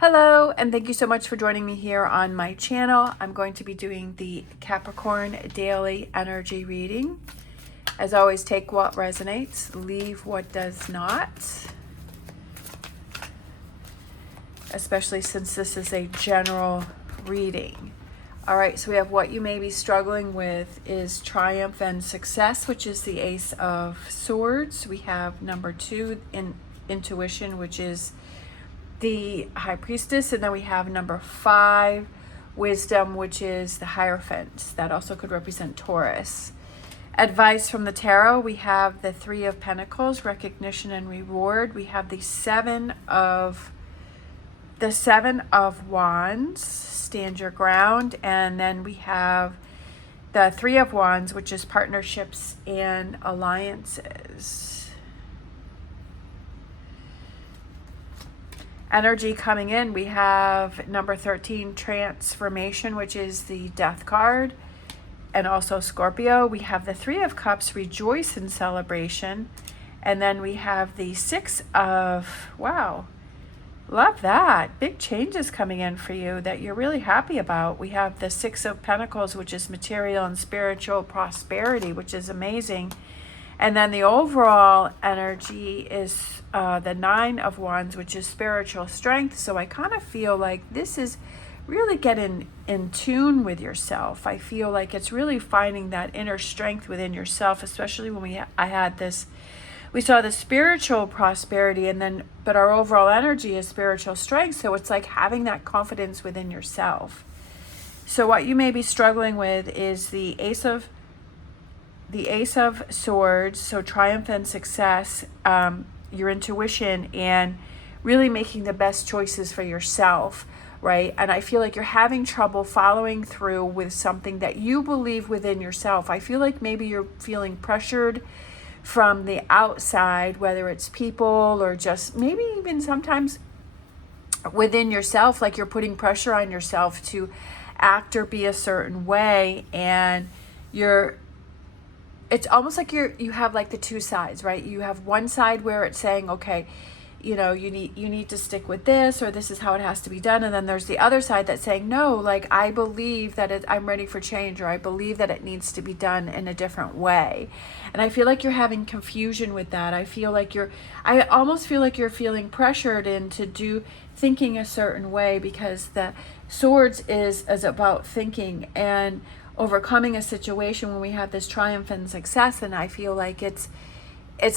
Hello, and thank you so much for joining me here on my channel. I'm going to be doing the Capricorn daily energy reading. As always, take what resonates, leave what does not. Especially since this is a general reading. All right, so we have what you may be struggling with is triumph and success, which is the Ace of Swords. We have number 2 in intuition, which is the High Priestess, and then we have number 5, wisdom, which is the Hierophant. That also could represent Taurus. Advice from the tarot, we have the 3 of Pentacles, recognition and reward. We have the 7 of Wands, stand your ground, and then we have the 3 of Wands, which is partnerships and alliances. Energy coming in, we have number 13, transformation, which is the death card, and also Scorpio. We have the 3 of Cups, rejoice in celebration, and then we have the 6 of, wow, love that, big changes coming in for you that you're really happy about. We have the 6 of Pentacles, which is material and spiritual prosperity, which is amazing. And then the overall energy is the 9 of Wands, which is spiritual strength. So I kind of feel like this is really getting in tune with yourself. I feel like it's really finding that inner strength within yourself, especially when we saw the spiritual prosperity, and then but our overall energy is spiritual strength. So it's like having that confidence within yourself. So what you may be struggling with is the Ace of Swords, so triumph and success, your intuition, and really making the best choices for yourself, right? And I feel like you're having trouble following through with something that you believe within yourself. I feel like maybe you're feeling pressured from the outside, whether it's people or just maybe even sometimes within yourself, like you're putting pressure on yourself to act or be a certain way, and it's almost like you have like the two sides, right? You have one side where it's saying, okay, you need to stick with this, or this is how it has to be done. And then there's the other side that's saying, no, like I believe that I'm ready for change, or I believe that it needs to be done in a different way. And I feel like you're having confusion with that. I almost feel like you're feeling pressured into thinking a certain way, because the swords is about thinking and overcoming a situation when we have this triumph and success. And I feel like it's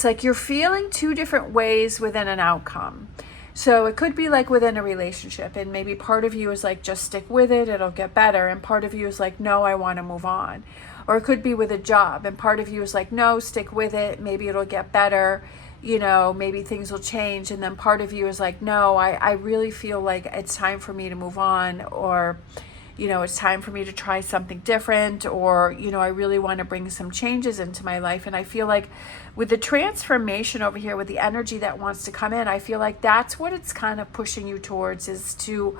like you're feeling two different ways within an outcome. So it could be like within a relationship, and maybe part of you is like, just stick with it, it'll get better. And part of you is like, no, I want to move on. Or it could be with a job, and part of you is like, no, stick with it, maybe it'll get better, maybe things will change. And then part of you is like, no, I really feel like it's time for me to move on, or it's time for me to try something different, or, I really want to bring some changes into my life. And I feel like with the transformation over here, with the energy that wants to come in, I feel like that's what it's kind of pushing you towards, is to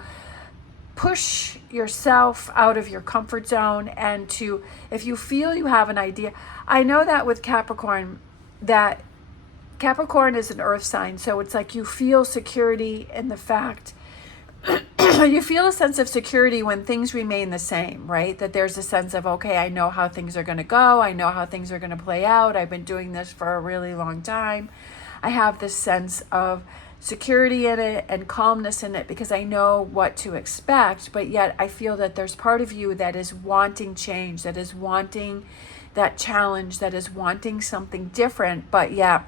push yourself out of your comfort zone. And if you feel you have an idea, I know that with Capricorn, that Capricorn is an earth sign. So it's like you feel security in the fact you feel a sense of security when things remain the same, right? That there's a sense of, okay, I know how things are going to go. I know how things are going to play out. I've been doing this for a really long time. I have this sense of security in it and calmness in it, because I know what to expect. But yet I feel that there's part of you that is wanting change, that is wanting that challenge, that is wanting something different. But yeah,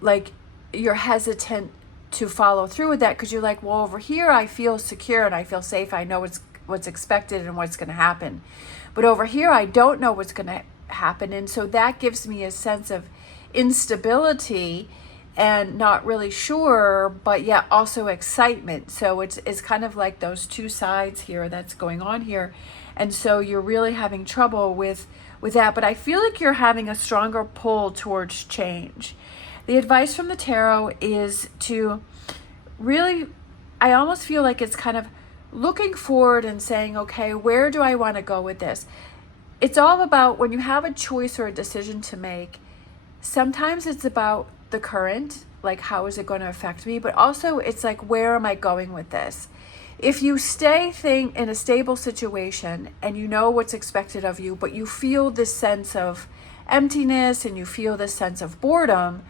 like you're hesitant to follow through with that, because you're like, well, over here I feel secure and I feel safe. I know what's expected and what's going to happen. But over here I don't know what's going to happen. And so that gives me a sense of instability and not really sure, but yet also excitement. So it's kind of like those two sides here that's going on here. And so you're really having trouble with that. But I feel like you're having a stronger pull towards change. The advice from the tarot is to really, I almost feel like it's kind of looking forward and saying, okay, where do I want to go with this? It's all about, when you have a choice or a decision to make, sometimes it's about the current, like, how is it going to affect me? But also it's like, where am I going with this? If you stay in a stable situation and you know what's expected of you, but you feel this sense of emptiness and you feel this sense of boredom,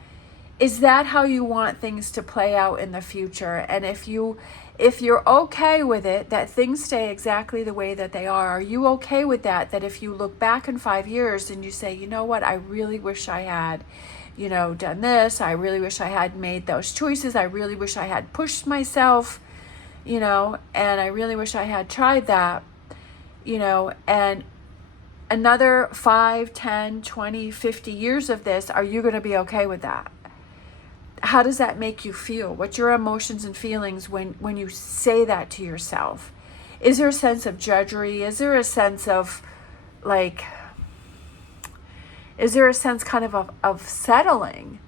is that how you want things to play out in the future? And if you're okay with it, that things stay exactly the way that they are you okay with that? That if you look back in 5 years and you say, you know what, I really wish I had, done this. I really wish I had made those choices. I really wish I had pushed myself, and I really wish I had tried that, and another 5, 10, 20, 50 years of this, are you going to be okay with that? How does that make you feel? What's your emotions and feelings when you say that to yourself? Is there a sense of judgery? Is there a sense of kind of settling?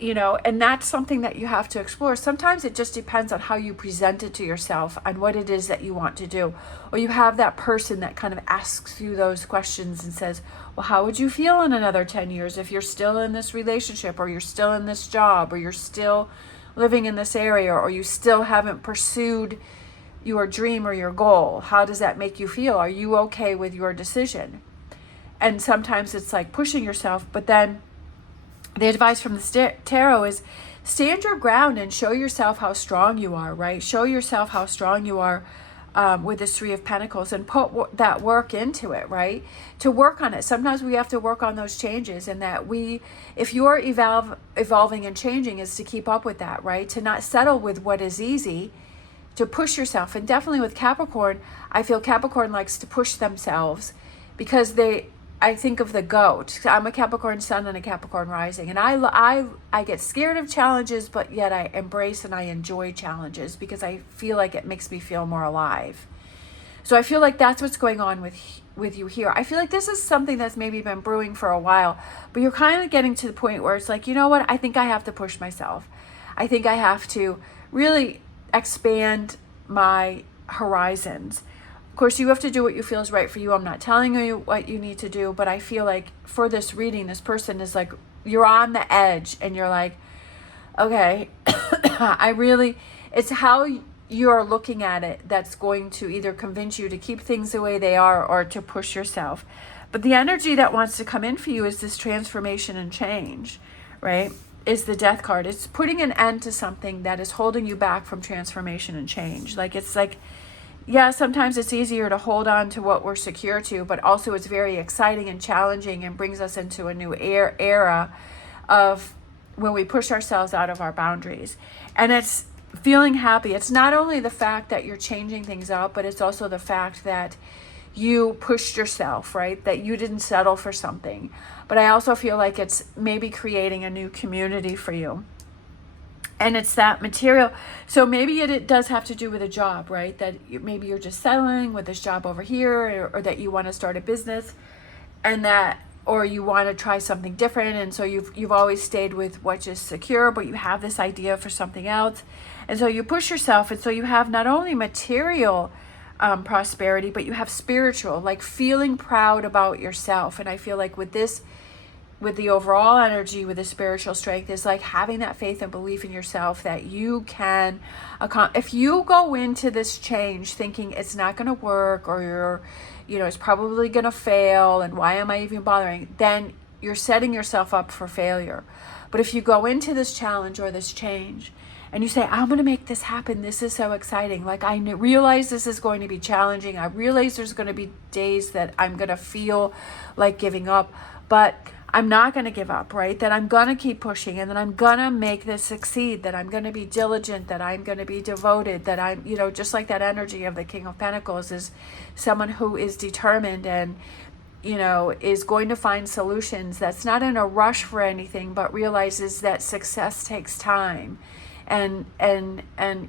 And that's something that you have to explore. Sometimes it just depends on how you present it to yourself and what it is that you want to do. Or you have that person that kind of asks you those questions and says, well, how would you feel in another 10 years if you're still in this relationship, or you're still in this job, or you're still living in this area, or you still haven't pursued your dream or your goal? How does that make you feel? Are you okay with your decision? And sometimes it's like pushing yourself, but then the advice from the tarot is stand your ground and show yourself how strong you are, right? Show yourself how strong you are with this Three of Pentacles, and put that work into it, right? To work on it. Sometimes we have to work on those changes, and that if you're evolving and changing, is to keep up with that, right? To not settle with what is easy, to push yourself. And definitely with Capricorn, I feel Capricorn likes to push themselves because I think of the goat. I'm a Capricorn sun and a Capricorn rising, and I get scared of challenges, but yet I embrace and I enjoy challenges because I feel like it makes me feel more alive. So I feel like that's what's going on with you here. I feel like this is something that's maybe been brewing for a while, but you're kind of getting to the point where it's like, you know what? I think I have to push myself. I think I have to really expand my horizons. Of course, you have to do what you feel is right for you. I'm not telling you what you need to do, but I feel like for this reading, this person is like, you're on the edge and you're like, okay, it's how you're looking at it that's going to either convince you to keep things the way they are or to push yourself. But the energy that wants to come in for you is this transformation and change, right? Is the Death card. It's putting an end to something that is holding you back from transformation and change. Yeah, sometimes it's easier to hold on to what we're secure to, but also it's very exciting and challenging and brings us into a new era of when we push ourselves out of our boundaries. And it's feeling happy. It's not only the fact that you're changing things up, but it's also the fact that you pushed yourself, right? That you didn't settle for something. But I also feel like it's maybe creating a new community for you. And it's that material. So maybe it does have to do with a job, right? That maybe you're just settling with this job over here, or that you want to start a business, or you want to try something different. And so you've always stayed with what's just secure, but you have this idea for something else. And so you push yourself. And so you have not only material prosperity, but you have spiritual, like feeling proud about yourself. And I feel like with the overall energy, with the spiritual strength, is like having that faith and belief in yourself that you can if you go into this change thinking it's not going to work, or it's probably going to fail, and why am I even bothering, then you're setting yourself up for failure. But if you go into this challenge or this change and you say, I'm going to make this happen, this is so exciting, like I realize this is going to be challenging, I realize there's going to be days that I'm going to feel like giving up, but I'm not going to give up, right? That I'm going to keep pushing, and that I'm going to make this succeed, that I'm going to be diligent, that I'm going to be devoted, that I'm, just like that energy of the King of Pentacles is someone who is determined and, is going to find solutions, that's not in a rush for anything, but realizes that success takes time and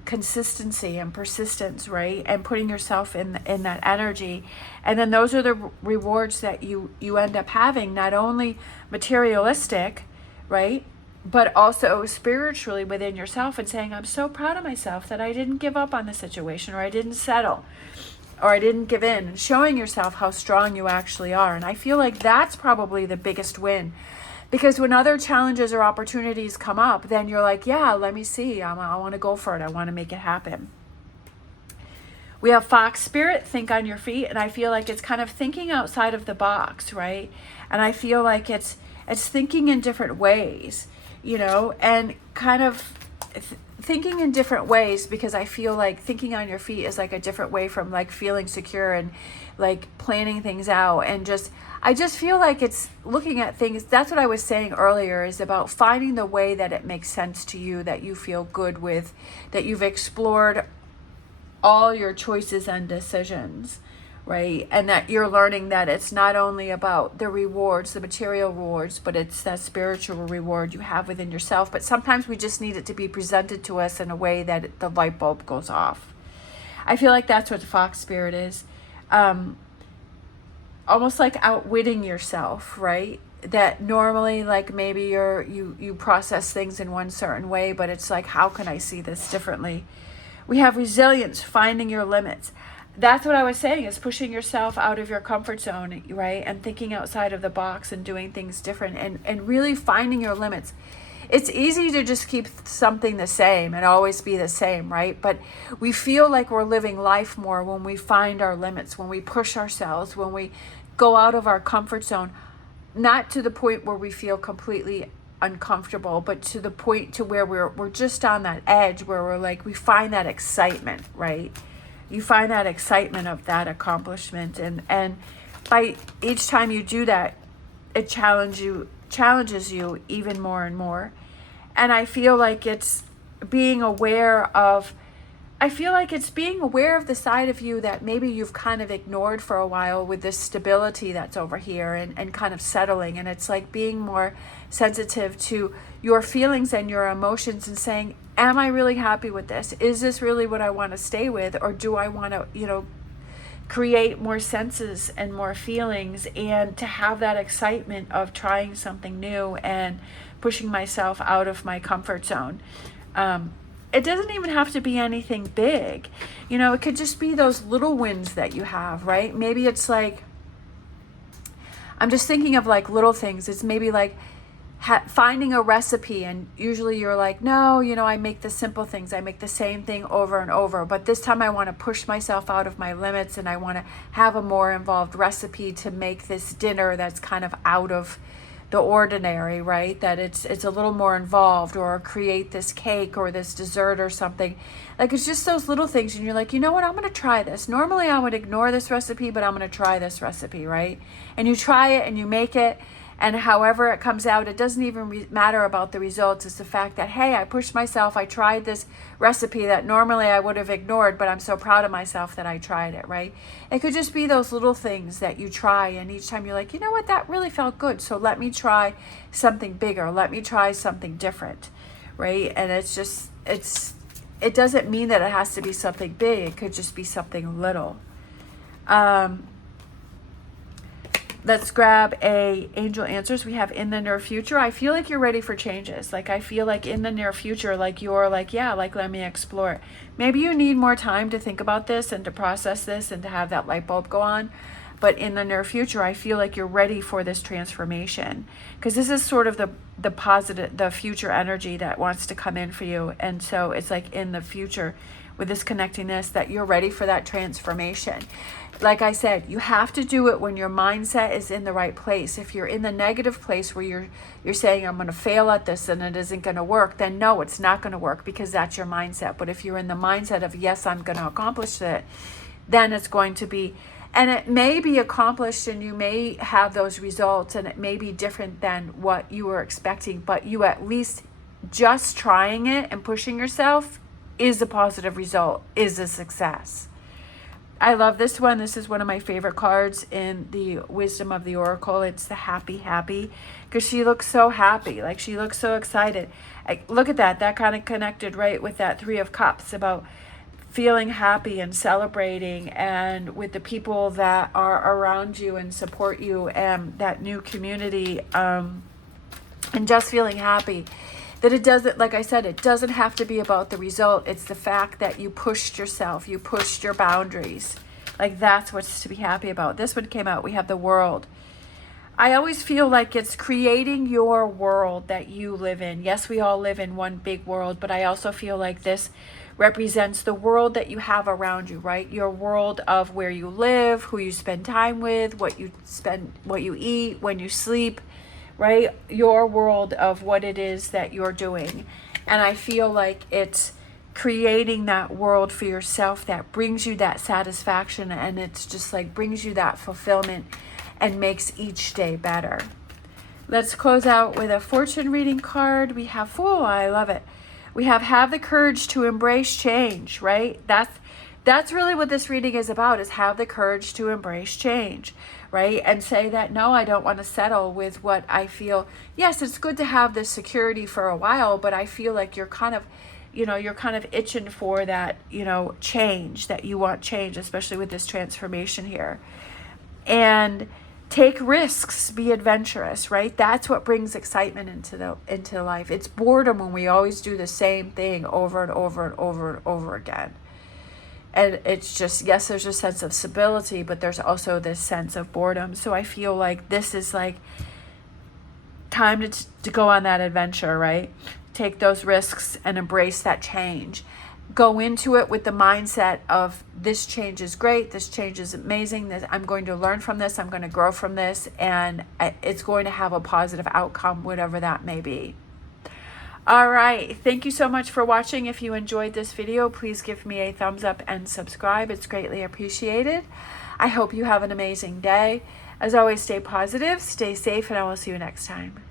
consistency and persistence, right? And putting yourself in that energy. And then those are the rewards that you end up having, not only materialistic, right? But also spiritually within yourself, and saying, I'm so proud of myself that I didn't give up on the situation, or I didn't settle, or I didn't give in, and showing yourself how strong you actually are. And I feel like that's probably the biggest win Because when other challenges or opportunities come up, then you're like, yeah, let me see. I want to go for it. I want to make it happen. We have Fox Spirit, think on your feet. And I feel like it's kind of thinking outside of the box, right? And I feel like it's thinking in different ways, you know, and kind of thinking in different ways, because I feel like thinking on your feet is like a different way from like feeling secure and like planning things out. And I just feel like it's looking at things. That's what I was saying earlier, is about finding the way that it makes sense to you, that you feel good with, that you've explored all your choices and decisions, right? And that you're learning that it's not only about the rewards, the material rewards, but it's that spiritual reward you have within yourself. But sometimes we just need it to be presented to us in a way that the light bulb goes off. I feel like that's what the Fox Spirit is. Almost like outwitting yourself, right? That normally, like, maybe you process things in one certain way, but it's like, how can I see this differently? We have resilience, finding your limits. That's what I was saying, is pushing yourself out of your comfort zone, right? And thinking outside of the box and doing things different, and really finding your limits. It's easy to just keep something the same and always be the same, right? But we feel like we're living life more when we find our limits, when we push ourselves, when we go out of our comfort zone, not to the point where we feel completely uncomfortable, but to the point to where we're just on that edge, where we're like, we find that excitement, right? You find that excitement of that accomplishment, and by each time you do that, it challenges you even more and more. And I feel like it's being aware of the side of you that maybe you've kind of ignored for a while, with this stability that's over here and kind of settling. And it's like being more sensitive to your feelings and your emotions and saying, am I really happy with this? Is this really what I want to stay with? Or do I want to, create more senses and more feelings, and to have that excitement of trying something new and pushing myself out of my comfort zone? It doesn't even have to be anything big. It could just be those little wins that you have, right? Maybe it's like, I'm just thinking of like little things. It's maybe like finding a recipe, and usually you're like, no, I make the simple things. I make the same thing over and over. But this time I want to push myself out of my limits, and I want to have a more involved recipe to make this dinner that's kind of out of the ordinary, right? That it's a little more involved, or create this cake or this dessert or something. Like, it's just those little things, and you're like, you know what, I'm going to try this. Normally I would ignore this recipe, but I'm going to try this recipe, right? And you try it and you make it, and however it comes out, it doesn't even matter about the results. It's the fact that, hey, I pushed myself. I tried this recipe that normally I would have ignored, but I'm so proud of myself that I tried it, right? It could just be those little things that you try, and each time you're like, you know what, that really felt good. So let me try something bigger. Let me try something different, right? And it doesn't mean that it has to be something big. It could just be something little. Let's grab a angel answers. We have in the near future. I feel like you're ready for changes. Like, I feel like in the near future, like you're like, yeah, like, let me explore it. Maybe you need more time to think about this and to process this and to have that light bulb go on. But in the near future, I feel like you're ready for this transformation, because this is sort of the positive, the future energy that wants to come in for you. And so it's like in the future, with this connectingness, that you're ready for that transformation. Like I said, you have to do it when your mindset is in the right place. If you're in the negative place where you're saying, I'm going to fail at this and it isn't going to work, then no, it's not going to work, because that's your mindset. But if you're in the mindset of, yes, I'm going to accomplish it, then it's going to be, and it may be accomplished, and you may have those results, and it may be different than what you were expecting, but you at least just trying it and pushing yourself is a positive result, is a success. I love this one. This is one of my favorite cards in the Wisdom of the Oracle. It's the happy, because she looks so happy. Like, she looks so excited. Look at that. That kind of connected right with that Three of Cups, about feeling happy and celebrating, and with the people that are around you and support you, and that new community, and just feeling happy. That it doesn't, like I said, it doesn't have to be about the result. It's the fact that you pushed yourself, you pushed your boundaries. Like, that's what's to be happy about. This one came out. We have the World. I always feel like it's creating your world that you live in. Yes, we all live in one big world, but I also feel like this represents the world that you have around you, right? Your world of where you live, who you spend time with, what you eat, when you sleep, right? Your world of what it is that you're doing. And I feel like it's creating that world for yourself that brings you that satisfaction, and it's just like brings you that fulfillment and makes each day better. Let's close out with a fortune reading card. We have Fool. I love it. We have the courage to embrace change, right? That's really what this reading is about, is have the courage to embrace change, right? And say that, no, I don't want to settle with what I feel. Yes, it's good to have this security for a while, but I feel like you're kind of itching for that, change, that you want change, especially with this transformation here. And take risks, be adventurous, right? That's what brings excitement into life. It's boredom when we always do the same thing over and over and over and over again. And it's just, yes, there's a sense of stability, but there's also this sense of boredom. So I feel like this is like time to go on that adventure, right? Take those risks and embrace that change. Go into it with the mindset of, this change is great, this change is amazing, I'm going to learn from this, I'm going to grow from this, and it's going to have a positive outcome, whatever that may be. All right, thank you so much for watching. If you enjoyed this video, please give me a thumbs up and subscribe. It's greatly appreciated. I hope you have an amazing day. As always, stay positive, stay safe, and I will see you next time.